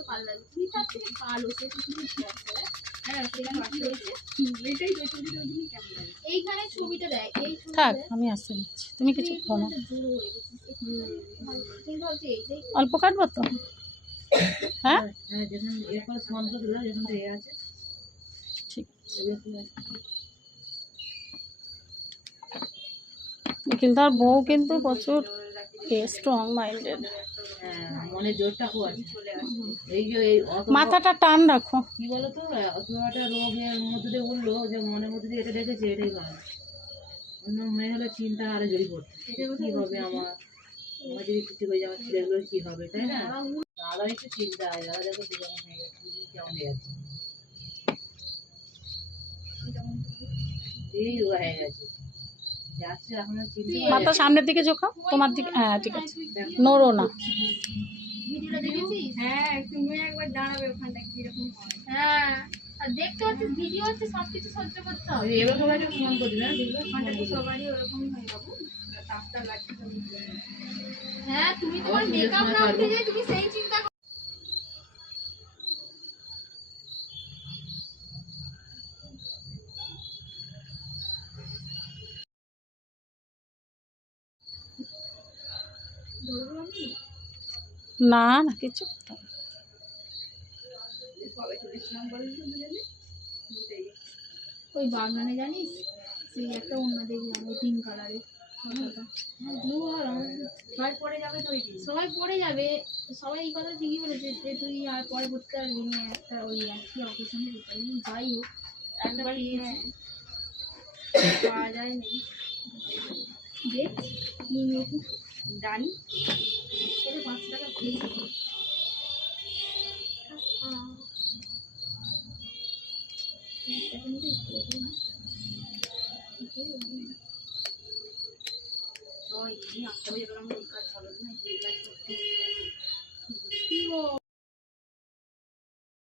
তোকে ভালো লাগে, তুই তার থেকে ভালো, সে তুমি এইখানে ছবিটা দেখ, এই থাক আমি আসতে দিচ্ছি, তুমি কিছু খাও না। অল্প কাটবো তো? হ্যাঁ ঠিক কিন্তু আর বউ কিন্তু প্রচুর স্ট্রং মাইন্ডেড, মনে জোরটা খুব আছে। এই যে মাথাটা টান রাখো। কি বলতো, অতটা রোগের মধ্যে দিয়ে উঠলো যে মনের মধ্যে দিয়ে এটা রেখেছে, এটাই ভালো। অন্য মেয়ে হলে চিন্তা আরো জড়ি পড়তো, কি হবে আমার যদি কিছু হয়ে যাওয়ার ছেলেগুলো কি হবে, তাই না? দাদা একটু চিন্তা হয়, দাদা দেখো কেমন হয়ে গেছে, কেমন হয়ে যাচ্ছে, এই হয়ে গেছে যাচ্ছে এখন চিন্তা। মাথা সামনের দিকে ঝোঁকাও, তোমার দিকে, হ্যাঁ ঠিক আছে, নড়ো না। ভিডিওটা দেখেছিস? হ্যাঁ, তুমি একবার দাঁড়াবে ওখানটা কিরকম হয়। হ্যাঁ, আর দেখতে হচ্ছে, ভিডিও হচ্ছে, সবকিছু সহ্য করতে হবে। এরকম একটা ফোন করবি না, ওখানটা তো সবারই ওরকমই হয় বাবু, তাপটা লাগছে। হ্যাঁ, তুমি তোমার মেকআপ না উঠে যায়, তুমি সেই চিন্তা করো। না না কিছু ওই বাগানে জানিস, সেই একটা অন্য দেখলাম, ওই পিঙ্ক কালারের সবাই পড়ে যাবে, সবাই পড়ে যাবে, সবাই এই কথা ঠিকই বলেছে যে তুই আর পরে করতে পারবি না, একটা ওই একই অকেশনে যেতে পারবি, যাই হোক একবার পাওয়া যায়নি। দেখ ডানি এটা 5 টাকা দিয়েছি।